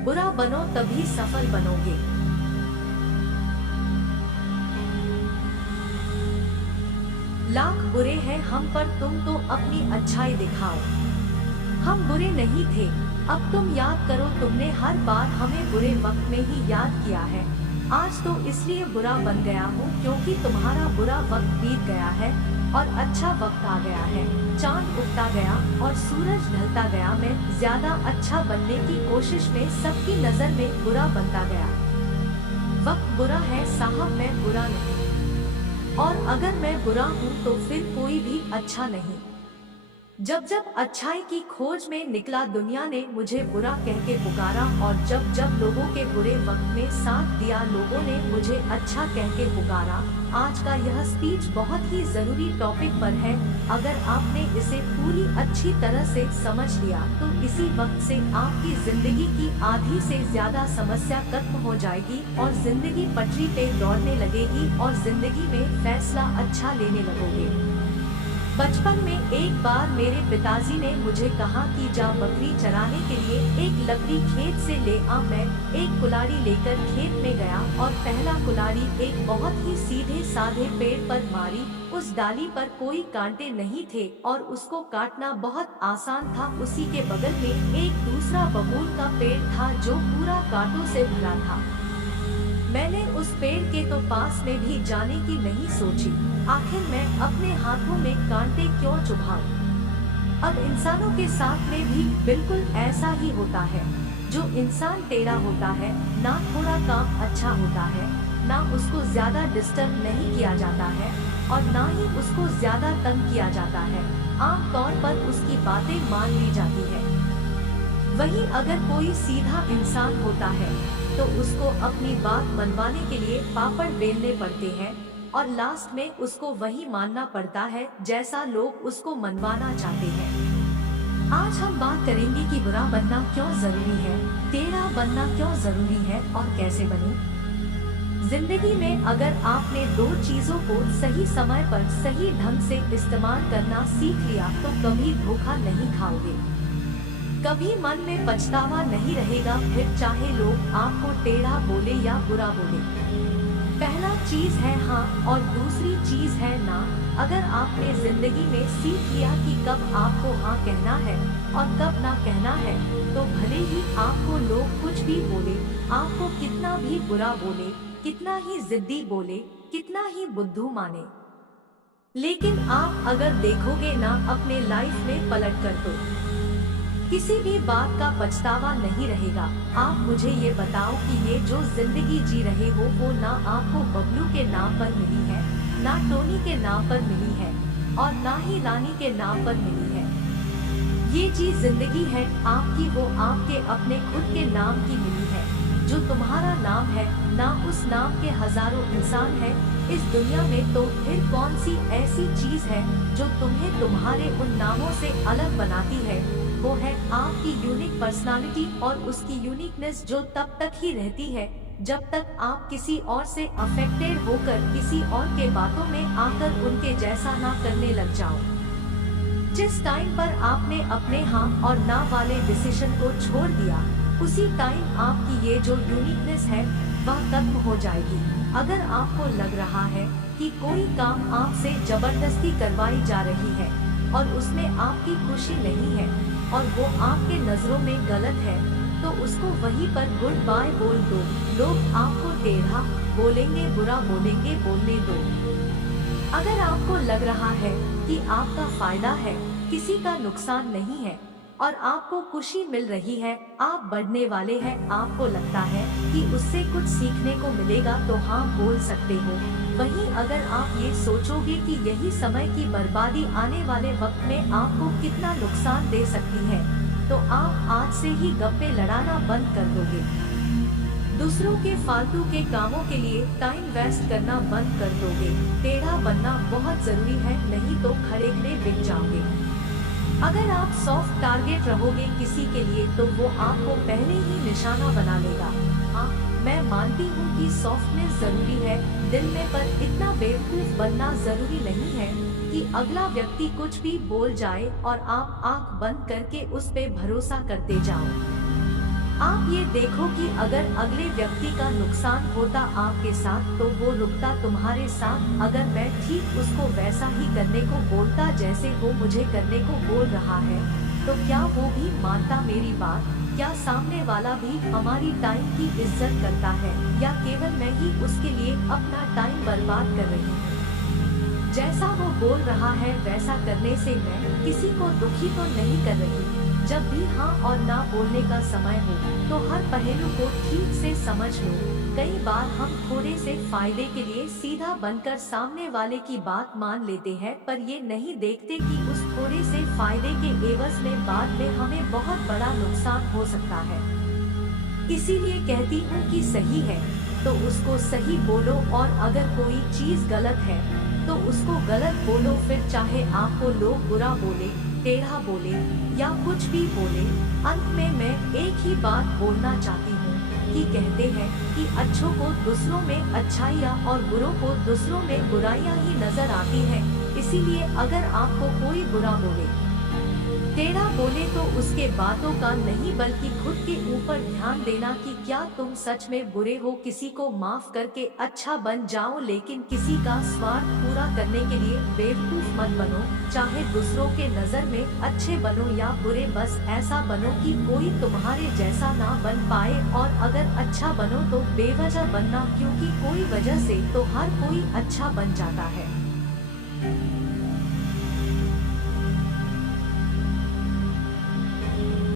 बुरा बनो तभी सफल बनोगे। लाख बुरे हैं हम पर, तुम तो अपनी अच्छाई दिखाओ। हम बुरे नहीं थे, अब तुम याद करो, तुमने हर बार हमें बुरे वक्त में ही याद किया है। आज तो इसलिए बुरा बन गया हूँ क्योंकि तुम्हारा बुरा वक्त बीत गया है और अच्छा वक्त आ गया है। चांद उगता गया और सूरज ढलता गया, मैं ज्यादा अच्छा बनने की कोशिश में सबकी नजर में बुरा बनता गया। वक्त बुरा है साहब, मैं बुरा नहीं, और अगर मैं बुरा हूँ तो फिर कोई भी अच्छा नहीं। जब जब अच्छाई की खोज में निकला दुनिया ने मुझे बुरा कह के पुकारा, और जब जब लोगों के बुरे वक्त में साथ दिया लोगों ने मुझे अच्छा कह के पुकारा। आज का यह स्पीच बहुत ही जरूरी टॉपिक पर है। अगर आपने इसे पूरी अच्छी तरह से समझ लिया तो इसी वक्त से आपकी जिंदगी की आधी से ज्यादा समस्या खत्म हो जाएगी और जिंदगी पटरी पे दौड़ने लगेगी और जिंदगी में फैसला अच्छा लेने लगोगे। बचपन में एक बार मेरे पिताजी ने मुझे कहा कि जा बकरी चराने के लिए एक लकड़ी खेत से ले आ। मैं एक कुल्हाड़ी लेकर खेत में गया और पहला कुल्हाड़ी एक बहुत ही सीधे साधे पेड़ पर मारी। उस डाली पर कोई कांटे नहीं थे और उसको काटना बहुत आसान था। उसी के बगल में एक दूसरा बबूल का पेड़ था जो पूरा कांटों से भरा था। मैंने उस पेड़ के तो पास में भी जाने की नहीं सोची। आखिर मैं अपने हाथों में कांटे क्यों चुभाऊं? अब इंसानों के साथ में भी बिल्कुल ऐसा ही होता है। जो इंसान टेढ़ा होता है, ना थोड़ा काम अच्छा होता है, ना उसको ज्यादा डिस्टर्ब नहीं किया जाता है और ना ही उसको ज्यादा तंग किया जाता है। आमतौर पर उसकी बातें मान ली जाती है। वहीं अगर कोई सीधा इंसान होता है तो उसको अपनी बात मनवाने के लिए पापड़ बेलने पड़ते हैं और लास्ट में उसको वही मानना पड़ता है जैसा लोग उसको मनवाना चाहते हैं। आज हम बात करेंगे कि बुरा बनना क्यों जरूरी है, टेढ़ा बनना क्यों जरूरी है और कैसे बने। जिंदगी में अगर आपने दो चीजों को सही समय पर सही ढंग से इस्तेमाल करना सीख लिया तो कभी धोखा नहीं खाओगे, कभी मन में पछतावा नहीं रहेगा, फिर चाहे लोग आपको टेढ़ा बोले या बुरा बोले। पहला चीज है हाँ और दूसरी चीज है ना। अगर आपने जिंदगी में सीख लिया कि कब आपको हाँ कहना है और कब ना कहना है तो भले ही आपको लोग कुछ भी बोले, आपको कितना भी बुरा बोले, कितना ही जिद्दी बोले, कितना ही बुद्धू माने, लेकिन आप अगर देखोगे ना अपने लाइफ में पलट कर तो किसी भी बात का पछतावा नहीं रहेगा। आप मुझे ये बताओ कि ये जो जिंदगी जी रहे हो वो ना आपको बबलू के नाम पर मिली है, ना टोनी के नाम पर मिली है और ना ही रानी के नाम पर मिली है। ये जी जिंदगी है आपकी, वो आपके अपने खुद के नाम की मिली है। जो तुम्हारा नाम है ना उस नाम के हजारों इंसान है इस दुनिया में, तो फिर कौन सी ऐसी चीज है जो तुम्हें तुम्हारे उन नामों से अलग बनाती है? वो है आपकी यूनिक पर्सनालिटी और उसकी यूनिकनेस जो तब तक ही रहती है जब तक आप किसी और से अफेक्टेड होकर किसी और के बातों में आकर उनके जैसा ना करने लग जाओ। जिस टाइम पर आपने अपने हाँ और ना वाले डिसीजन को छोड़ दिया उसी टाइम आपकी ये जो यूनिकनेस है वह खत्म हो जाएगी। अगर आपको लग रहा है कि कोई काम आपसे जबरदस्ती करवाई जा रही है और उसमें आपकी खुशी नहीं है और वो आपके नजरों में गलत है तो उसको वहीं पर गुड बाय बोल दो। लोग आपको टेढ़ा बोलेंगे, बुरा बोलेंगे, बोलने दो। अगर आपको लग रहा है कि आपका फायदा है, किसी का नुकसान नहीं है और आपको खुशी मिल रही है, आप बढ़ने वाले हैं, आपको लगता है कि उससे कुछ सीखने को मिलेगा तो हाँ बोल सकते हो। वहीं अगर आप ये सोचोगे कि यही समय की बर्बादी आने वाले वक्त में आपको कितना नुकसान दे सकती है तो आप आज से ही गप्पे लड़ाना बंद कर दोगे। दूसरों के फालतू के कामों के लिए टाइम वेस्ट करना बंद कर दोगे। टेढ़ा बनना बहुत जरूरी है, नहीं तो खड़े खड़े बिक जाओगे। अगर आप सॉफ्ट टारगेट रहोगे किसी के लिए तो वो आपको पहले ही निशाना बना लेगा। हाँ मैं मानती हूँ कि सॉफ्टनेस जरूरी है दिल में, पर इतना बेवकूफ बनना जरूरी नहीं है कि अगला व्यक्ति कुछ भी बोल जाए और आप आंख बंद करके उस पे भरोसा करते जाओ। आप ये देखो कि अगर अगले व्यक्ति का नुकसान होता आपके साथ तो वो रुकता तुम्हारे साथ। अगर मैं ठीक उसको वैसा ही करने को बोलता जैसे वो मुझे करने को बोल रहा है, तो क्या वो भी मानता मेरी बात? क्या सामने वाला भी हमारी टाइम की इज्जत करता है, या केवल मैं ही उसके लिए अपना टाइम बर्बाद कर रही हूँ? जैसा वो बोल रहा है वैसा करने से मैं किसी को दुखी तो नहीं कर रही। जब भी हाँ और ना बोलने का समय हो तो हर पहलू को ठीक से समझ लो। कई बार हम थोड़े से फायदे के लिए सीधा बनकर सामने वाले की बात मान लेते हैं, पर ये नहीं देखते कि उस थोड़े से फायदे के एवज में बाद में हमें बहुत बड़ा नुकसान हो सकता है। इसीलिए कहती हूँ कि सही है तो उसको सही बोलो, और अगर कोई चीज गलत है तो उसको गलत बोलो। फिर चाहे आपको लोग बुरा बोले, टेढ़ा बोले या कुछ भी बोले, अंत में मैं एक ही बात बोलना चाहती हूँ कि कहते हैं कि अच्छों को दूसरों में अच्छाइयाँ और बुरों को दूसरों में बुराइयाँ ही नजर आती हैं। इसीलिए अगर आपको कोई बुरा बोले, टेढ़ा बोले तो उसके बातों का नहीं बल्कि खुद के ऊपर ध्यान देना कि क्या तुम सच में बुरे हो। किसी को माफ करके अच्छा बन जाओ, लेकिन किसी का स्वार्थ पूरा करने के लिए बेवकूफ मत बनो। चाहे दूसरों के नजर में अच्छे बनो या बुरे, बस ऐसा बनो कि कोई तुम्हारे जैसा ना बन पाए। और अगर अच्छा बनो तो बेवजह बनना, क्योंकि कोई वजह से तो हर कोई अच्छा बन जाता है।